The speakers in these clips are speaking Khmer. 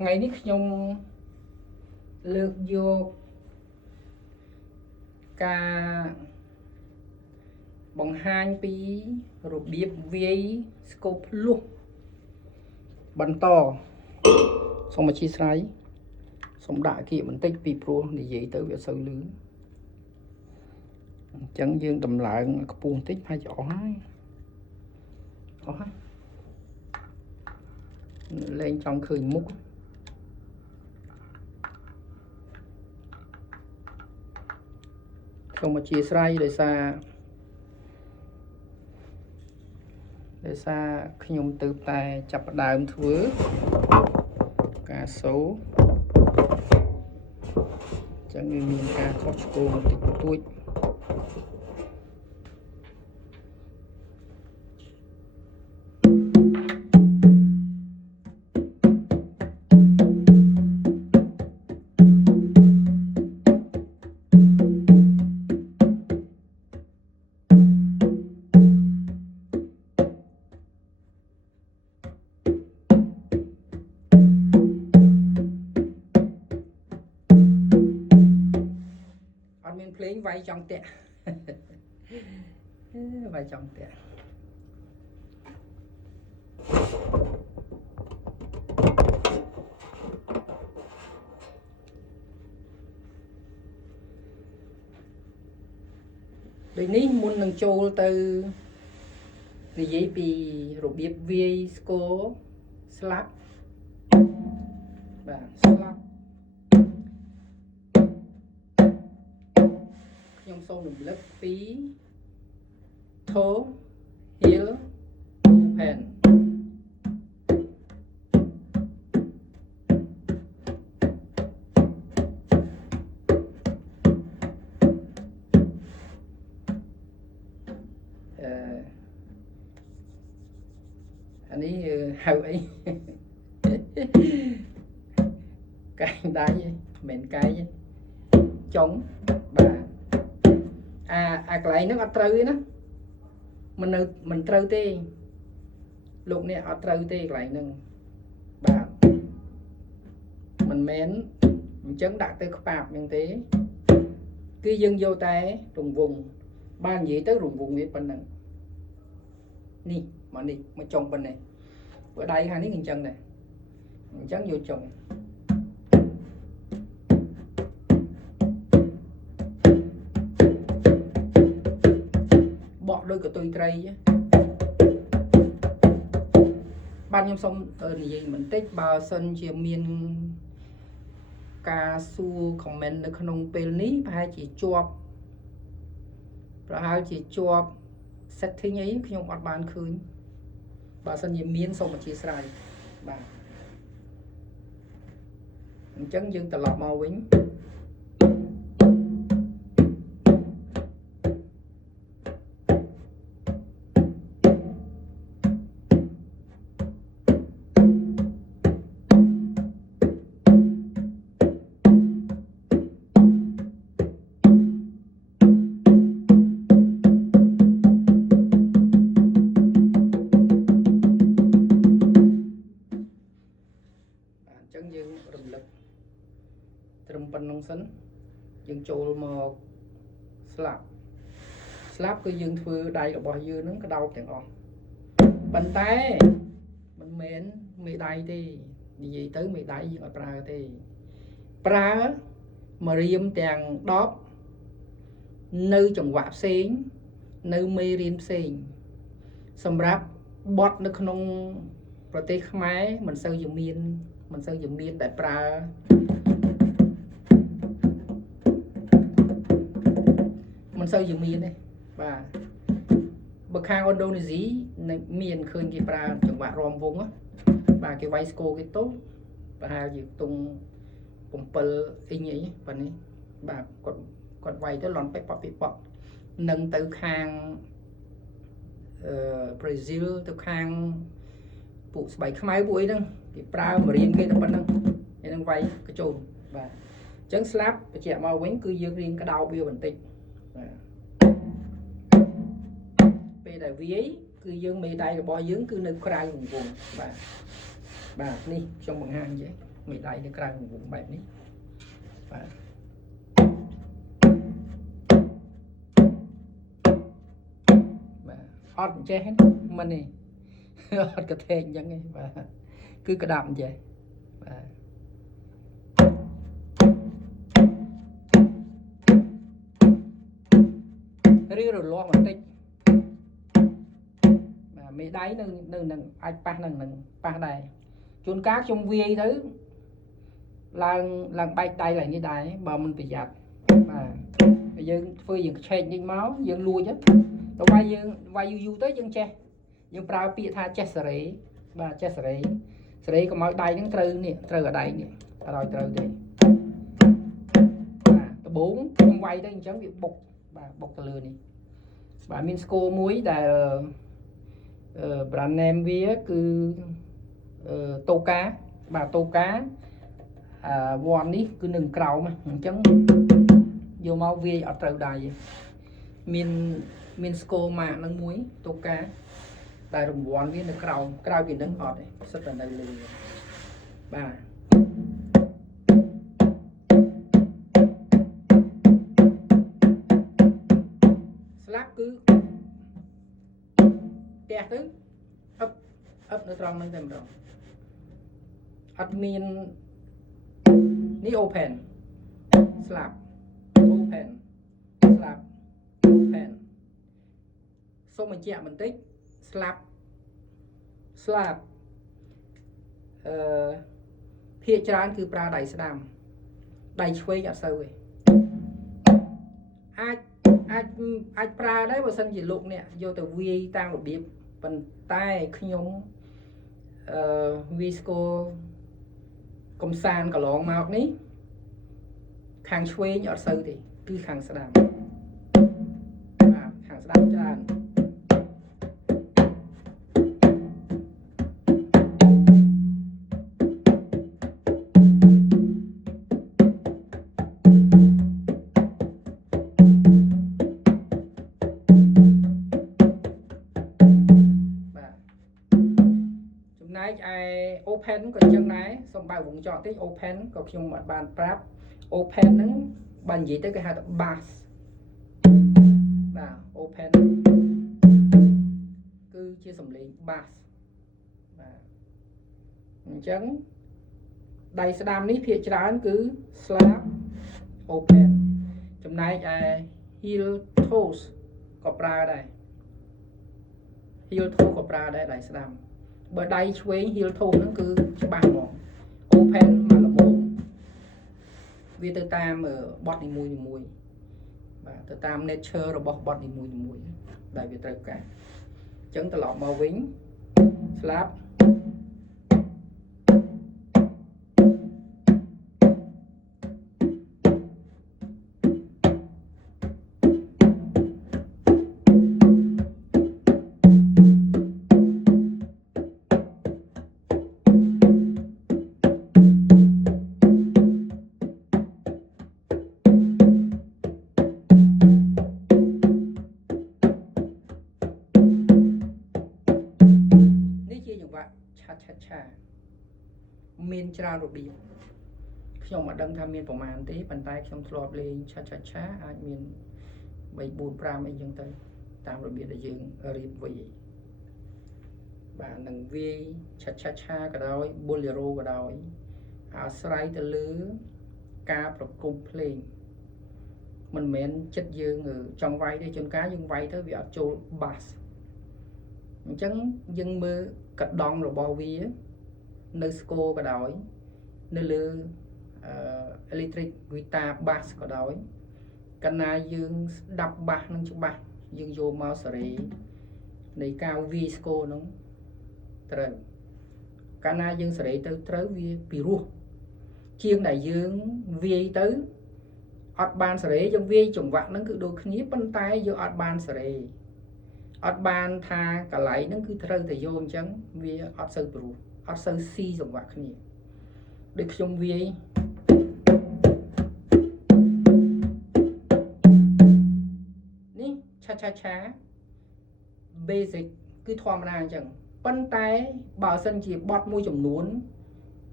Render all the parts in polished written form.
ថ្ងៃនេះខ្ញុំលើកយកការបង្ហាញពីរបៀបវាយស្គូបភ្លោះបន្តសូមអធិស្ឋានសូមដាក់គៀកបន្តិចពីព្រោះនិយាយទៅវាសូវលឺអញ្ចឹងយើងដំឡើងខ្ពស់បន្តិចហើយអស់ហើយលែងចង់ឃើញមុខសូមអធិស្ឋានដោយសារខ្ញុំទើបតែចាប់ផ្ដើមធ្វើការសូរអញ្ចឹងវាមានការខុសឆ្គងបន្តិចបន្តួចមានភ្លេងវាយចង់តាក់វាយចង់តាក់ដូចនេះមុននឹងចូលទៅនិយាយពីរបៀបវាយស្គរស្លាប់បាទស្លាប់ខ្ញុំសូមរំលឹកពីធូហៀលផែនអានេះហៅអីកែងដៃមិនមែនកែងចុងបាទអាកន្លែងហ្នឹងអត់ត្រូវទេណាមិនត្រូវទេលោកនេះអត់ត្រូវទេកន្លែងហ្នឹងបាទមិនមែនអញ្ចឹងដាក់ទៅខ្បាប់ហ្នឹងទេគឺយើងយកតែរង្វង់បាននិយាយទៅរង្វង់វាប៉ុណ្ណឹងនេះមកចុងប៉ុណ្ណេះបើដៃខាងនេះអញ្ចឹងដែរអញ្ចឹងយកចុងបកដោយកតុយត្រីបាទខ្ញុំសូមនិយាយបន្តិចបើសិនជាមានការសួរ comment នៅក្នុងពេលនេះប្រហែលជាជាប់ setting អីខ្ញុំអត់បានឃើញបើសិនជាមានសូមអធិស្ឋានបាទអញ្ចឹងយើងត្រឡប់មកវិញយើងរំលឹកត្រឹមប៉ុណ្្នឹងសិនយើងចូលមកស្លាប់គឺយើងធ្វើដៃរបស់យើងនឹងក្តោបទាំងអស់ប៉ុន្តែមិនមែនមេដៃទេនិយាយទៅមេដៃយើងអត់ប្រើទេប្រើមករៀមទាំង10នៅចង្វាក់ផ្សេងនៅមេរៀនផ្សេងសម្រាប់បទនៅក្នុងប្រទេសខ្មែរមិនសូវជាមានដែលប្រើមិនសូវជាមានទេបាទបើខាងឥណ្ឌូនេស៊ីមានឃើញគេប្រើចង្វាក់រំវងបាទគេវាយស្គរគេទៅប្រហែលជាទុង7អ៊ីងអីប៉ុណ្នេះបាទគាត់វាយទៅលន់ពេកប៉កនឹងទៅខាងប្រេស៊ីលទៅខាងពួកស្បែកខ្មៅពួកអីហ្នឹងគេប្រើមករៀនគេតែប៉ុណ្្នឹងឯនឹងវាយកញ្ជូនបាទអញ្ចឹងស្លាប់បញ្ជាក់មកវិញគឺយើងរៀនក្តោបវាបន្តិចបាទពេលដែលវាយគឺយើងមេដៃរបស់យើងគឺនៅក្រៅរង្វង់បាទនេះខ្ញុំបង្ហាញចេះ មេដៃនៅក្រៅវងបែបនេះបាទអត់អញ្ចេះមិនទេអត់កថេកអញ្ចឹងទេបាទគឺក្តាប់អញ្ចេះបាទឬរលាស់បន្តិចបាទមេដៃនៅនឹងអាចប៉ះនឹងប៉ះដែរជួនកាលខ្ញុំវាយទៅឡើងបែកដៃឡើងនេះដែរបើមិនប្រយ័ត្នបាទយើងធ្វើយើងឆែកនេះមកយើងលួចទៅវាយយើងវាយយូរទៅយើងចេះយើងប្រើពាក្យថាចេះសេរីបាទចេះសេរីកុំឲ្យដៃហ្នឹងត្រូវនេះត្រូវអាដៃនេះអត់ឲ្យត្រូវទេបាទដបងខ្ញុំវាយទៅអញ្ចឹងវាបុកបាទបុកទៅលើនេះបាទមានស្គរមួយដែលbrand name វាគឺតូកាបាទតូកាវ៉ាន់នេះគឺនឹងក្រោមអញ្ចឹងយកមកវាយអត់ត្រូវដៃមានស្គរម៉ាកនឹងមួយតូកាតែរង្វាន់វានៅក្រោមក្រៅពីនឹងអត់ទេសិតតែនៅលើបាទស្លាប់គឺផ្ទះទៅអឹបនៅត្រង់ហ្នឹងតែម្ដងអត់មាននេះ open ស្លាប់ open ស្លាប់ open សូមបញ្ជាក់បន្តិចស្លាប់ភាគច្រើនគឺប្រើដៃស្ដាំដៃឆ្វេងអត់សូវទេអាចប្រើដែរបើសិនជាលោកអ្នកយកទៅវាយតាមរបៀបប៉ុន្តែខ្ញុំវាយស្គរកំសាន្តកន្លងមកនេះខាងឆ្វេងអត់សូវទេគឺខាងស្ដាំបាទខាងស្ដាំច្រើនចំណែកឯ open ក៏ចឹងដែរសូមបើកវងចោតតិច open ក៏ខ្ញុំអត់បានប្រាប់ open ហ្នឹងបើនិយាយទៅគេហៅថា bass បាទ open គឺជាសំឡេង bass បាទអញ្ចឹងដៃស្ដាំនេះភាគច្រើនគឺ slap open ចំណែកឯ heel toes ក៏ប្រើដែរ heel toe ក៏ប្រើដែរដៃស្ដាំបើដៃឆ្វេង heel toe ហ្នឹងគឺច្បាស់ហ្មង open មកល្មមវាទៅតាមបទនីមួយបាទទៅតាម nature របស់បទនីមួយដែលវាត្រូវការអញ្ចឹងត្រឡប់មកវិញស្លាប់ឆាមានច្រើនរបៀបខ្ញុំមិនដឹងថាមានប្រមាណទេប៉ុន្តែខ្ញុំធ្លាប់លេងឆាអាចមាន3 4 5អីចឹងទៅតាមរបៀបដែលយើងរៀបវាយបាទនឹងវាយឆាក៏ដោយ bolero ក៏ដោយអាស្រ័យទៅលើការប្រគំភ្លេងមិនមែនចិត្តយើងចង់វាយទេជួនកាលយើងវាយទៅវាអត់ចូល bass អញ្ចឹងយើងមើលកដងរបស់វានៅស្គរក៏ដោយនៅលើelectric guitar bass ក៏ដោយកាលណាយើងស្ដាប់ bass នឹងច្បាស់យើងយកមកសេរីនៃការវាយស្គរនោះត្រូវកាលណាយើងសេរីទៅត្រូវវាពីរោះជាងដែលយើងវាយទៅអត់បានសេរីយើងវាយចង្វាក់ហ្នឹងគឺដូចគ្នាប៉ុន្តែយើងអត់បានសេរីអត់បានថាកន្លែងហ្នឹងគឺត្រូវតែយកអញ្ចឹងវាអត់សូវព្រោះអត់សូវស៊ីសង្វាក់គ្នាដូចខ្ញុំវាយនេះឆា basic គឺធម្មតាអញ្ចឹងប៉ុន្តែបើសិនជាបទមួយចំនួន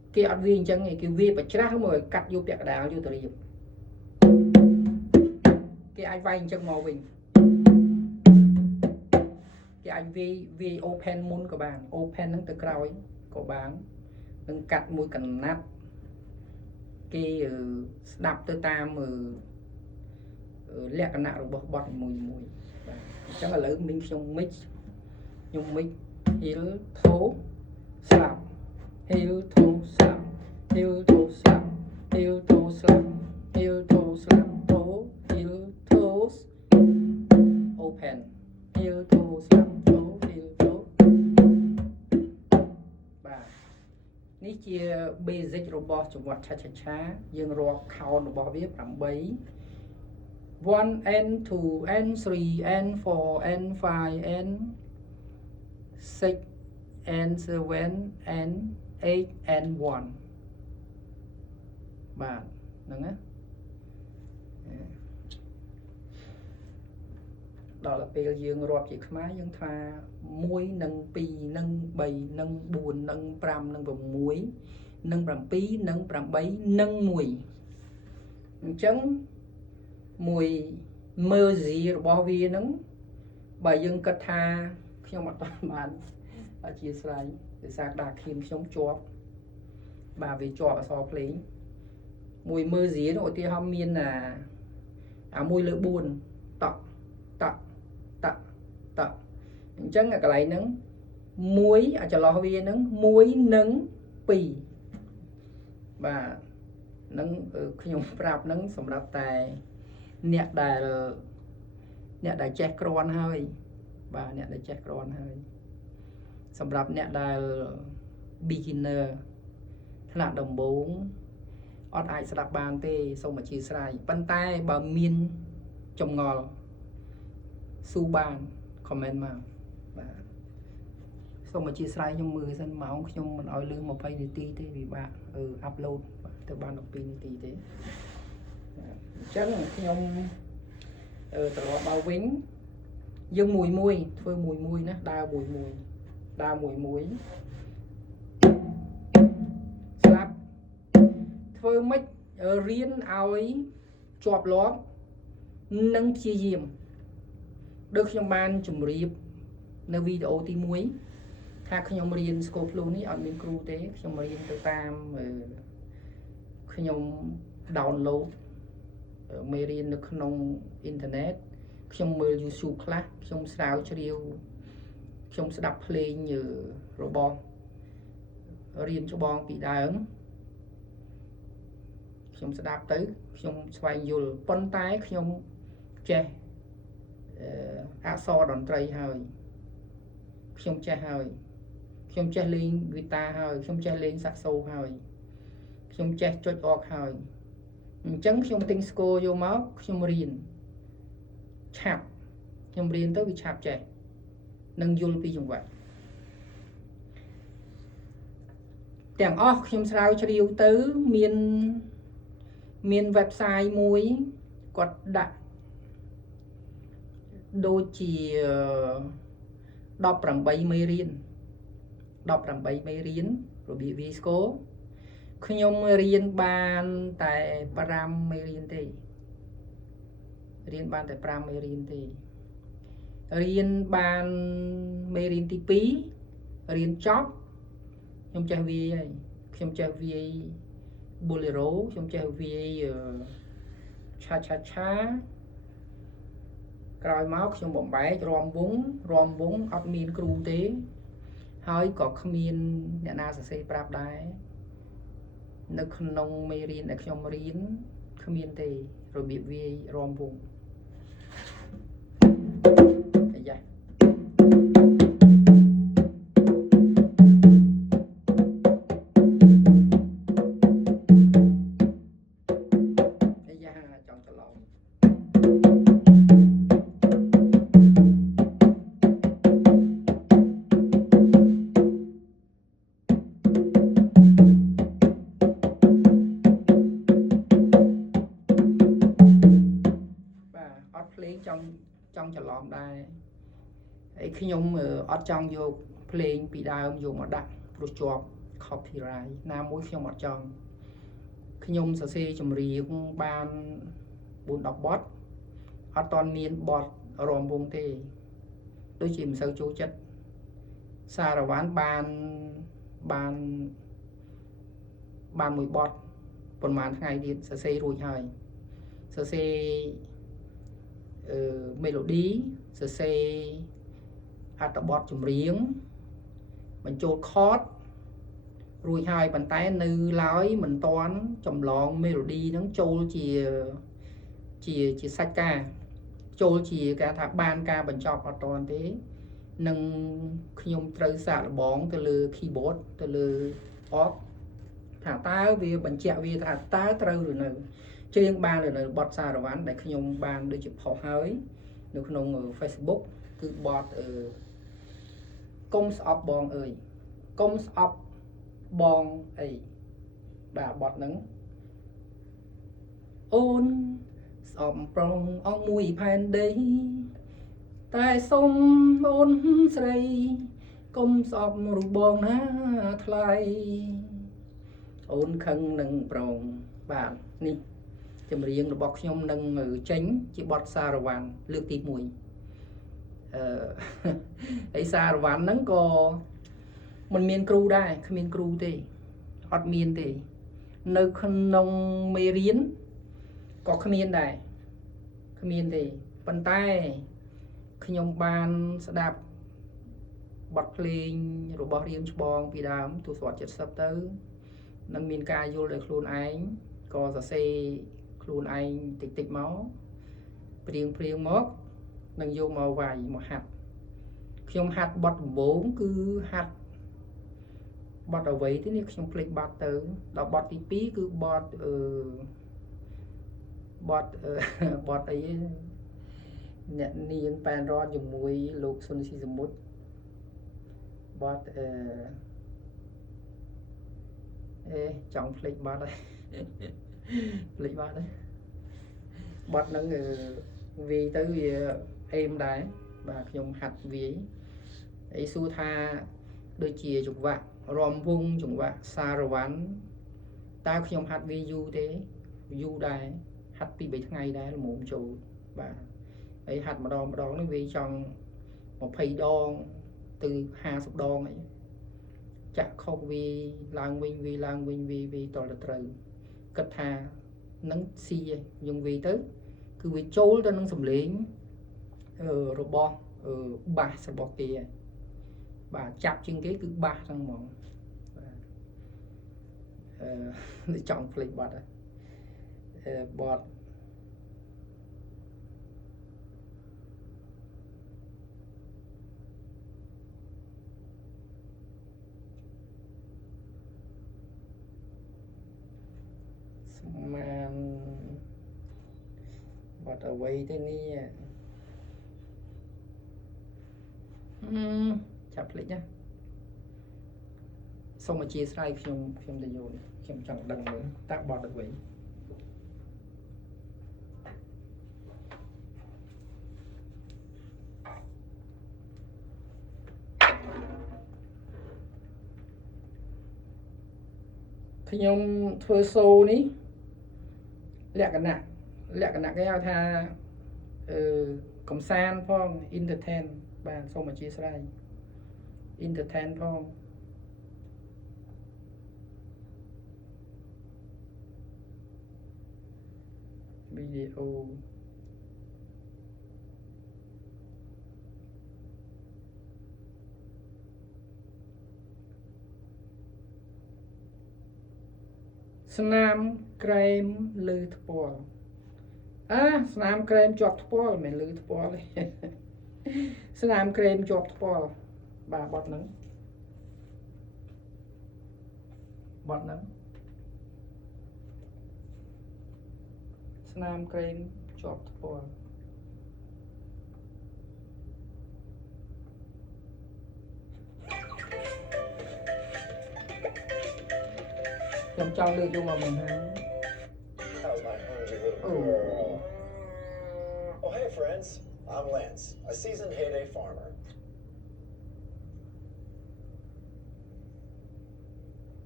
kia ăn viên chẳng này kia viên phải chát không rồi cắt vô bẹt đá vô từ kia anh vay chẳng màu mình kia anh vi open môn của bạn open nó từ cào của bạn nâng cắt mũi cần nát kia đạp tới tam lẹ cái nạo bọt bọt mùi chắc là lớn mình trong mix nhung mix hiếu thố sạp hiếu thố sạp hiếu thố sạp hiếu thố sạp hiếu thố sạp thố hiếu thố open hiếu thố sạp thố hiếu thố bà ní chia basic robot trong vật cha cha cha dương rock count robot viết làm bấy 1 and 2 and 3 and 4 and 5 and 6 and 7 and 8 and 1 បាទហ្នឹងណាដល់ពេលយើងរាប់ជាខ្មែរយើងថា1និង2និង3និង4និង5និង6និង7និង8និង1អញ្ចឹងមួយមើលស៊ីរបស់វាហ្នឹងបើយើងគិតថាខ្ញុំអត់បានអធិស្ឋានដោយសារដាក់ឃានខ្ញុំជាប់បាទវាជាប់អក្សរភ្លេងមួយមើលស៊ីនោះឧទាហរណ៍មានអា1លើ4តក់តក់តក់តក់អញ្ចឹងកន្លែងហ្នឹង1អាចន្លោះវាហ្នឹង1និង2បាទនឹងខ្ញុំប្រាប់ហ្នឹងសម្រាប់តែអ្នកដែលចេះក្រាន់ហើយបាទអ្នកដែលចេះក្រាន់ហើយសម្រាប់អ្នកដែល beginner ថ្នាក់ដំបូងអត់អាចស្ដាប់បានទេសូមអធិស្ឋានប៉ុន្តែបើមានចម្ងល់សួរបាន comment មកបាទសូមអធិស្ឋានខ្ញុំមើលសិនម៉ោងខ្ញុំមិនឲ្យលើស20នាទីទេពិបាកupload ទៅបាន12នាទីទេអញ្ចឹងខ្ញុំត្រឡប់មកវិញយើងមួយធ្វើមួយណាដើរមួយស្លាប់ធ្វើម៉េចរៀនឲ្យជាប់លាប់និងព្យាយាមដូចខ្ញុំបានជម្រាបនៅវីដេអូទី1ថាខ្ញុំរៀន School Plus នេះអត់មានគ្រូទេខ្ញុំរៀនទៅតាមខ្ញុំ download មេរៀននៅក្នុងអ៊ីនធឺណិតខ្ញុំមើល YouTube ខ្លះខ្ញុំស្រាវជ្រាវខ្ញុំស្ដាប់ភ្លេងរបស់រៀនច្បងពីដើមខ្ញុំស្ដាប់ទៅខ្ញុំស្វែងយល់ប៉ុន្តែខ្ញុំចេះអក្សរតន្ត្រីហើយខ្ញុំចេះហើយខ្ញុំចេះលេងហ្គីតាហើយខ្ញុំចេះលេងសាក់សូហើយខ្ញុំចេះចុចអកហើយអញ្ចឹងខ្ញុំទិញស្គរយកមកខ្ញុំរៀនឆាប់ខ្ញុំរៀនទៅវាឆាប់ចេះនឹងយល់ពីចង្វាក់ទាំងអស់ខ្ញុំស្រាវជ្រាវទៅមាន website មួយគាត់ដាក់ដូចជា18មេរៀនរបៀបវាយស្គរខ្ញុំរៀនបានតែ5មេរៀនទេរៀនបាន5មេរៀនទេរៀនបានមេរៀនទី2រៀនចប់ខ្ញុំចេះវាយហើយខ្ញុំចេះវាយ bolero ខ្ញុំចេះវាយ cha cha cha ក្រោយមកខ្ញុំបំបែករាំវងអត់មានគ្រូទេហើយក៏គ្មានអ្នកណាសរសេរប្រាប់ដែរនៅក្នុងមេរៀនដែលខ្ញុំរៀនគ្មានទេរបៀបវាយរាំវងអាយ៉ាចង់ច្រឡំភ្លេងចង់ច្រឡំដែរហើយខ្ញុំអត់ចង់យកភ្លេងពីដើមយកមកដាក់ព្រោះជាប់ copyright ណាមួយខ្ញុំអត់ចង់ខ្ញុំសរសេរចម្រៀងបាន4-10បទអត់តន់មានបទរំវងទេដូចជាមិនសូវចូលចិត្តសារវ៉ាន់បានមួយបទប្រហែលថ្ងៃទៀតសរសេររួចហើយសរសេរmelody សរសេរអត្ថបទចម្រៀងបញ្ចូល chord រួចហើយប៉ុន្តែនៅឡើយមិនតាន់ចម្លង melody ហ្នឹងចូលជាសាច់ការចូលជាគេថាបានការបញ្ចប់អត់តាន់ទេនឹងខ្ញុំត្រូវសាកល្បងទៅលើ keyboard ទៅលើ org ថាតើវាបញ្ជាក់វាថាតើត្រូវឬនៅច្រៀងបានឬនៅបទសារវ៉ាន់ដែលខ្ញុំបានដូចជាផុសហើយនៅក្នុង Facebook គឺបទកុំស្អប់បងអើយកុំស្អប់បងអីបាទបទហ្នឹងអូនស្អប់ប្រុងអស់មួយផែនដីតែសុំអូនស្រីកុំស្អប់រូបបងណាថ្លៃអូនខឹងនឹងប្រងបាទនេះចម្រៀងរបស់ខ្ញុំនឹងចេញជាបទសារវ៉ាន់លើកទី1ហើយសារវ៉ាន់ហ្នឹងក៏មិនមានគ្រូដែរគ្មានគ្រូទេអត់មានទេនៅក្នុងមេរៀនក៏គ្មានដែរគ្មានទេប៉ុន្តែខ្ញុំបានស្ដាប់បទភ្លេងរបស់រៀងច្បងពីដើមទសវត្សរ៍70ទៅនឹងមានការយល់ដោយខ្លួនឯងក៏សរសេរខ្លួនឯងតិចមកព្រៀងមកនឹងយកមកវាយមកហាត់ខ្ញុំហាត់បទដំបូងគឺហាត់បទអ្វីទេនេះខ្ញុំភ្លេចបាត់ទៅដល់បទទី2គឺបទបទអីអ្នកនាងប៉ែនរ៉នជាមួយលោកសុនស៊ីសមុទ្របទចង់ភ្លេចបាត់ហើយភ្លេចបាត់ហើយបទហ្នឹងវាយទៅវាអេមដែរបាទខ្ញុំហាត់វាយហើយសួរថាដូចជាចង្វាក់រំវងចង្វាក់សារវ៉ាន់តើខ្ញុំហាត់វាយូរទេយូរដែរហាត់ពី3ថ្ងៃដែរល្មមចូលបាទហើយហាត់ម្ដងនេះវាចង់20ដងទៅ50ដងអីចាក់ខុសវាឡើងវិញវាឡើងវិញវាតលត្រូវគិតថានឹងស៊ីយើងវាទៅគឺវាចូលទៅនឹងសំឡេងរបស់បាសរបស់គេបាទចាប់ជាងគេគឺបាសហ្នឹងហ្មងបាទចង់ភ្លេចបាត់ហើយបត់ស្មានបាត់អ្វីទេនេះចាប់ភ្លេចណាសូមអធិស្ឋានខ្ញុំទៅយល់ខ្ញុំចង់ដឹងមើលតើបត់អ្វីខ្ញុំធ្វើសូនេះលក្ខណៈគេហៅថាកំសាន្តផង entertain បាទសូមអធិស្ឋាន entertain ផង video ស្នាមក្រែមលើថ្ពាល់ស្នាមក្រែមជាប់ថ្ពាល់មិនមែនលើថ្ពាល់ទេស្នាមក្រែមជាប់ថ្ពាល់បាទបត់ហ្នឹងស្នាមក្រែមជាប់ថ្ពាល់ខ្ញុំចង់លើកយកមកបង្ហាញ Oh, hey friends, I'm Lance, a seasoned heyday farmer.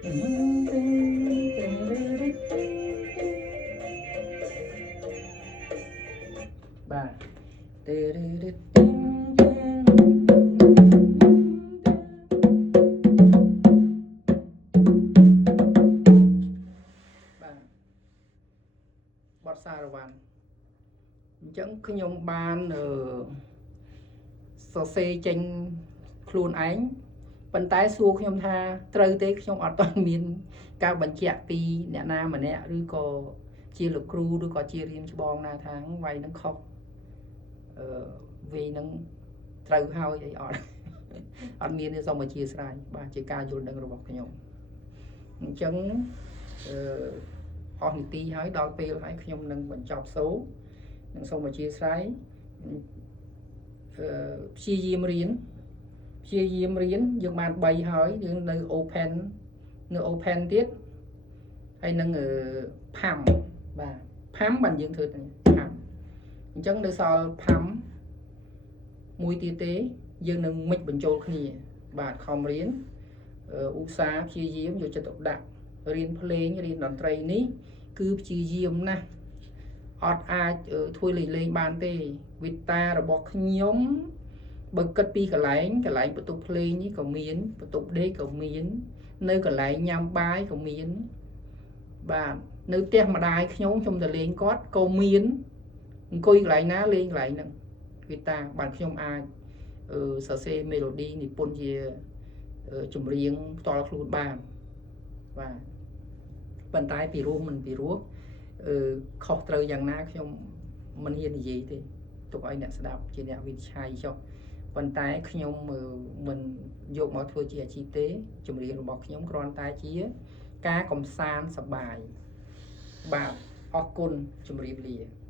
បាទបទសារវ័នអញ្ចឹងខ្ញុំបានសរសេរចេញខ្លួនឯងប៉ុន្តែសួរខ្ញុំថាត្រូវទេខ្ញុំអត់ទាន់មានការបញ្ជាក់ពីអ្នកណាម្នាក់ឬក៏ជាលោកគ្រូឬក៏ជារៀនច្បងណាថាវាយនឹងខុសវាយនឹងត្រូវហើយអីអត់អត់មានទេសូមអធិស្ឋានបាទជាការយល់ដឹងរបស់ខ្ញុំអញ្ចឹងអស់នីតិហើយដល់ពេលហើយខ្ញុំនឹងបញ្ចប់សូរនឹងសូមអធិស្ឋានព្យាយាមរៀនយើងបាន3ហើយយើងនៅ open ទៀតហើយនឹងផាំបាទផាំបានយើងធ្វើផាំអញ្ចឹងនៅសល់ផាំមួយទៀតទេយើងនឹងមិចបញ្ចូលគ្នាបាទខំរៀនឧស្សាហ៍ព្យាយាមយកចិត្តទុកដាក់រៀនភ្លេងរៀនតន្ត្រីនេះគឺព្យាយាមណាស់អត់អាចធ្វើលេងបានទេវិតារបស់ខ្ញុំបើគិតពីកន្លែងបន្ទប់ភ្លេងនេះក៏មានបន្ទប់ដេកក៏មាននៅកន្លែងញ៉ាំបាយក៏មានបាទនៅផ្ទះម្ដាយខ្ញុំទៅលេងគាត់ក៏មានអង្គុយកន្លែងណាលេងកន្លែងហ្នឹងវិតាបានខ្ញុំអាចសរសេរមេឡូឌីនិពន្ធជាចម្រៀងផ្ទាល់ខ្លួនបានបាទប៉ុន្តែពីរោះមិនពីរោះខុសត្រូវយ៉ាងណាខ្ញុំមិនហ៊ាននិយាយទេទុកឲ្យអ្នកស្ដាប់ជាអ្នកវិនិច្ឆ័យចុះប៉ុន្តែខ្ញុំមិនយកមកធ្វើជាអាជីពទេចម្រៀងរបស់ខ្ញុំគ្រាន់តែជាការកំសាន្តសប្បាយបាទអរគុណជម្រាបលា